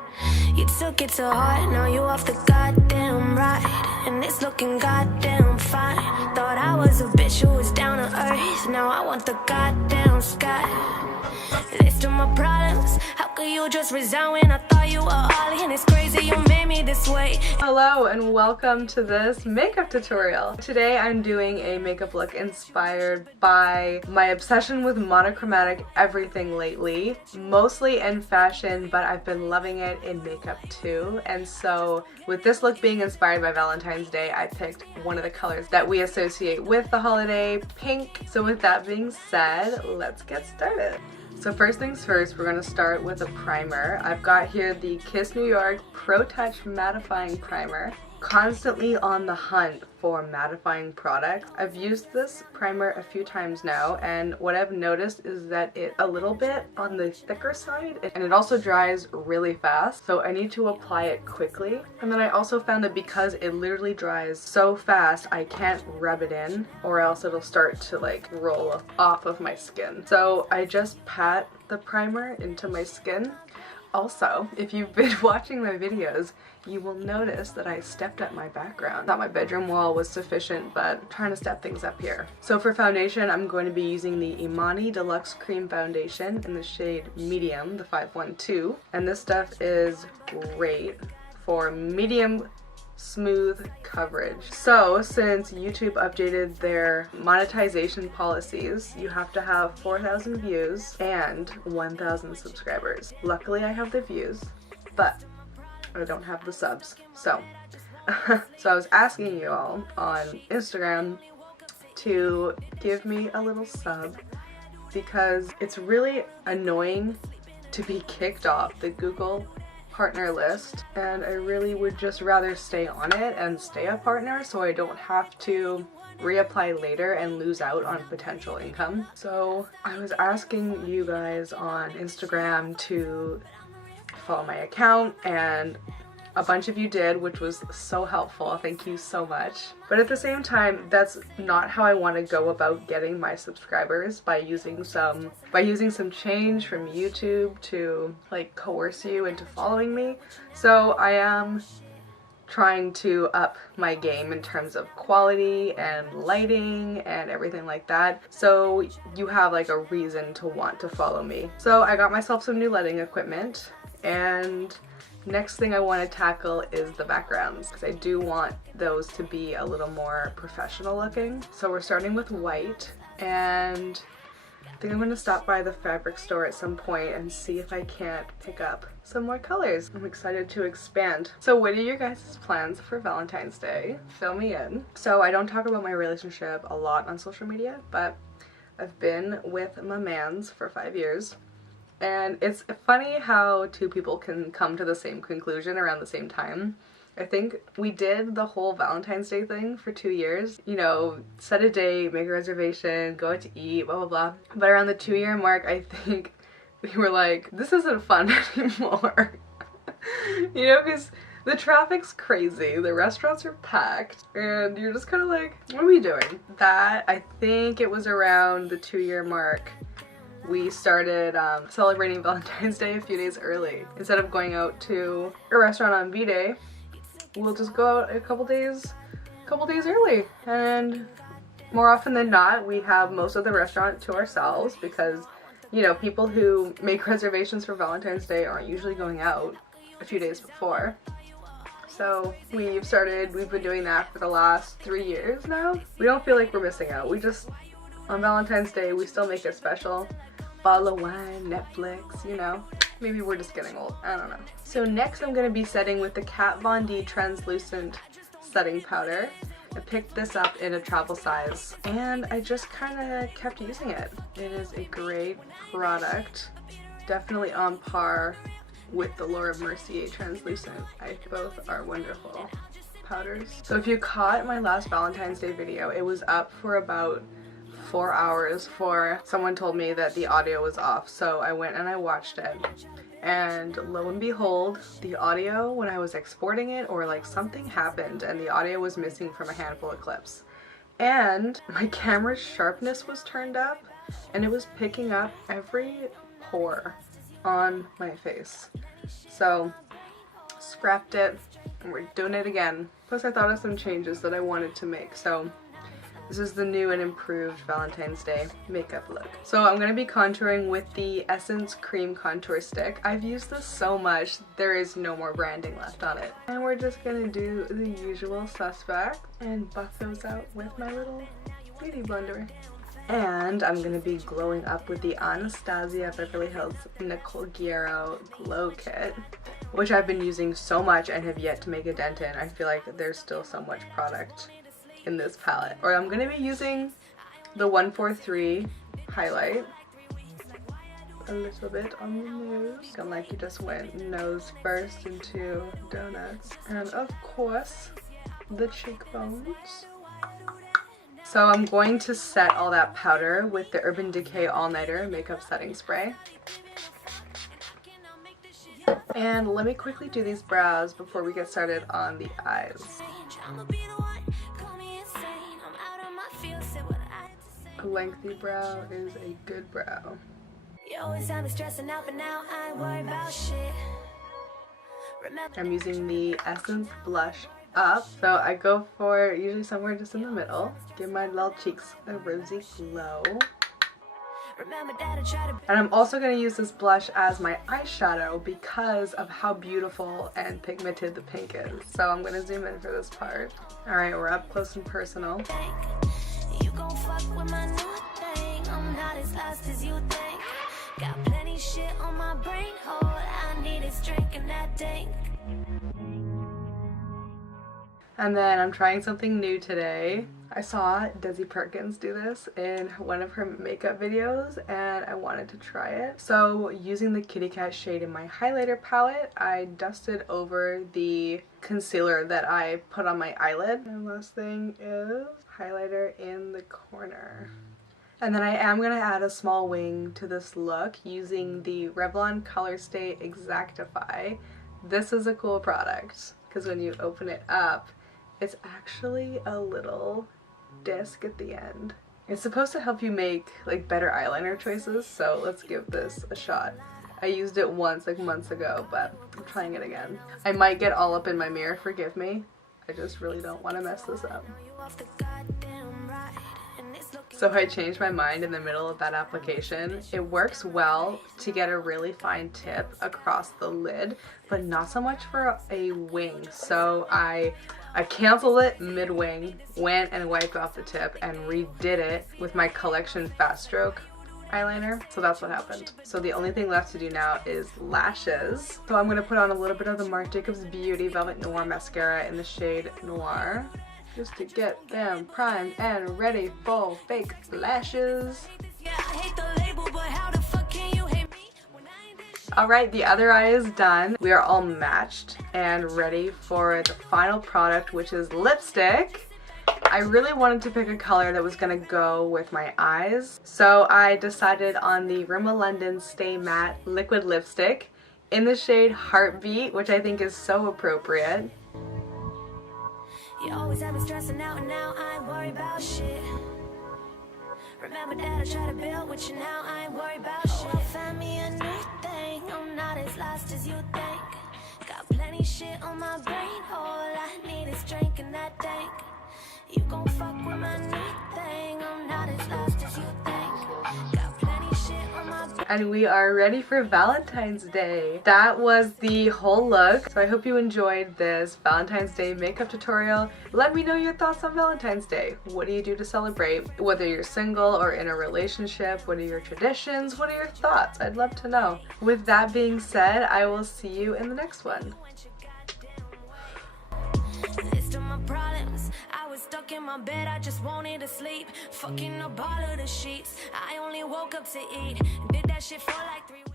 You took it to heart, now you off the goddamn ride, and it's looking goddamn fine. Thought I was a bitch who was down to earth, now I want the goddamn sky. List of my problems, how could you just resign when I thought you were all in? It's crazy you made me this way. Hello and welcome to this makeup tutorial. Today I'm doing a makeup look inspired by my obsession with monochromatic everything lately. Mostly in fashion, but I've been loving it in makeup too. And so with this look being inspired by Valentine's Day, I picked one of the colors that we associate with the holiday, pink. So with that being said, let's get started. So first things first, we're going to start with a primer. I've got here the Kiss New York Pro Touch Mattifying Primer. Constantly on the hunt for mattifying products. I've used this primer a few times now, and what I've noticed is that it's a little bit on the thicker side, and it also dries really fast, so I need to apply it quickly. And then I also found that because it literally dries so fast, I can't rub it in or else it'll start to like roll off of my skin. So I just pat the primer into my skin. Also, if you've been watching my videos, you will notice that I stepped up my background. Thought my bedroom wall was sufficient, but I'm trying to step things up here. So for foundation, I'm going to be using the Imani Deluxe Cream Foundation in the shade Medium, the 512. And this stuff is great for medium smooth coverage. So since YouTube updated their monetization policies, you have to have 4,000 views and 1,000 subscribers. Luckily I have the views, but I don't have the subs. So I was asking you all on Instagram to give me a little sub because it's really annoying to be kicked off the Google partner list, and I really would just rather stay on it and stay a partner so I don't have to reapply later and lose out on potential income. So I was asking you guys on Instagram to follow my account, and a bunch of you did, which was so helpful. Thank you so much. But at the same time, that's not how I want to go about getting my subscribers, by using some change from YouTube to like coerce you into following me. So I am trying to up my game in terms of quality and lighting and everything like that, so you have like a reason to want to follow me. So I got myself some new lighting equipment, and next thing I want to tackle is the backgrounds, because I do want those to be a little more professional looking. So we're starting with white, and I think I'm going to stop by the fabric store at some point and see if I can't pick up some more colors. I'm excited to expand. So what are your guys' plans for Valentine's Day? Fill me in. So I don't talk about my relationship a lot on social media, but I've been with my mans for 5 years. And it's funny how two people can come to the same conclusion around the same time. I think we did the whole Valentine's Day thing for 2 years. You know, set a date, make a reservation, go out to eat, blah, blah, blah. But around the 2-year mark, I think we were like, this isn't fun anymore. You know, because the traffic's crazy, the restaurants are packed, and you're just kind of like, what are we doing? That, I think it was around the 2-year mark, we started celebrating Valentine's Day a few days early. Instead of going out to a restaurant on V-Day, we'll just go out a couple days early. And more often than not, we have most of the restaurant to ourselves because, you know, people who make reservations for Valentine's Day aren't usually going out a few days before. So we've been doing that for the last 3 years now. We don't feel like we're missing out. We just, on Valentine's Day, we still make it special. Bottle of wine, Netflix, you know. Maybe we're just getting old, I don't know. So next I'm going to be setting with the Kat Von D Translucent Setting Powder. I picked this up in a travel size, and I just kind of kept using it. It is a great product, definitely on par with the Laura Mercier Translucent. Both are wonderful powders. So if you caught my last Valentine's Day video, it was up for about 4 hours before someone told me that the audio was off, so I went and I watched it, and lo and behold, the audio, when I was exporting it, or like something happened and the audio was missing from a handful of clips, and my camera's sharpness was turned up and it was picking up every pore on my face. So wrapped it, and we're doing it again. Plus I thought of some changes that I wanted to make, so this is the new and improved Valentine's Day makeup look. So I'm going to be contouring with the Essence Cream Contour Stick. I've used this so much, there is no more branding left on it. And we're just going to do the usual suspect and buff those out with my little beauty blender. And I'm going to be glowing up with the Anastasia Beverly Hills Nicole Guerrero Glow Kit, which I've been using so much and have yet to make a dent in. I feel like there's still so much product in this palette. Or I'm going to be using the 143 highlight a little bit on the nose. And like you just went nose first into donuts. And of course, the cheekbones. So I'm going to set all that powder with the Urban Decay All Nighter Makeup Setting Spray. And let me quickly do these brows before we get started on the eyes. A lengthy brow is a good brow. I'm using the Essence Blush Up, so I go for usually somewhere just in the middle. Give my little cheeks a rosy glow. And I'm also going to use this blush as my eyeshadow because of how beautiful and pigmented the pink is. So I'm going to zoom in for this part. Alright, we're up close and personal. You gon' fuck with my new thing. I'm not as lost as you think. Got plenty shit on my brain. All I need is drinking that tank. And then I'm trying something new today. I saw Desi Perkins do this in one of her makeup videos and I wanted to try it. So using the Kitty Cat shade in my highlighter palette, I dusted over the concealer that I put on my eyelid. And last thing is highlighter in the corner. And then I am going to add a small wing to this look using the Revlon Color Stay Exactify. This is a cool product because when you open it up, it's actually a little disc at the end. It's supposed to help you make like better eyeliner choices, so let's give this a shot. I used it once like months ago, but I'm trying it again. I might get all up in my mirror, forgive me. I just really don't want to mess this up. So I changed my mind in the middle of that application. It works well to get a really fine tip across the lid, but not so much for a wing. So I canceled it mid-wing, went and wiped off the tip, and redid it with my Collection Fast Stroke eyeliner. So that's what happened. So the only thing left to do now is lashes. So I'm going to put on a little bit of the Marc Jacobs Beauty Velvet Noir Mascara in the shade Noir, just to get them primed and ready for fake lashes. Alright, the other eye is done. We are all matched and ready for the final product, which is lipstick. I really wanted to pick a color that was going to go with my eyes, so I decided on the Rimmel London Stay Matte Liquid Lipstick in the shade Heartbeat, which I think is so appropriate. You always have me stressing out and now I ain't worried about shit. Remember that I try to build with you, now I ain't worried about shit. Oh, find me a new thing, I'm not as lost as you think. Got plenty shit on my brain, all I need is drinking that tank. You gon' fuck with my new thing, I'm not as lost as you think. Got plenty shit on my brain. And we are ready for Valentine's Day. That was the whole look. So I hope you enjoyed this Valentine's Day makeup tutorial. Let me know your thoughts on Valentine's Day. What do you do to celebrate? Whether you're single or in a relationship, what are your traditions? What are your thoughts? I'd love to know. With that being said, I will see you in the next one. Stuck in my bed, I just wanted to sleep. Fucking up all of the sheets. I only woke up to eat. Did that shit for like 3 weeks.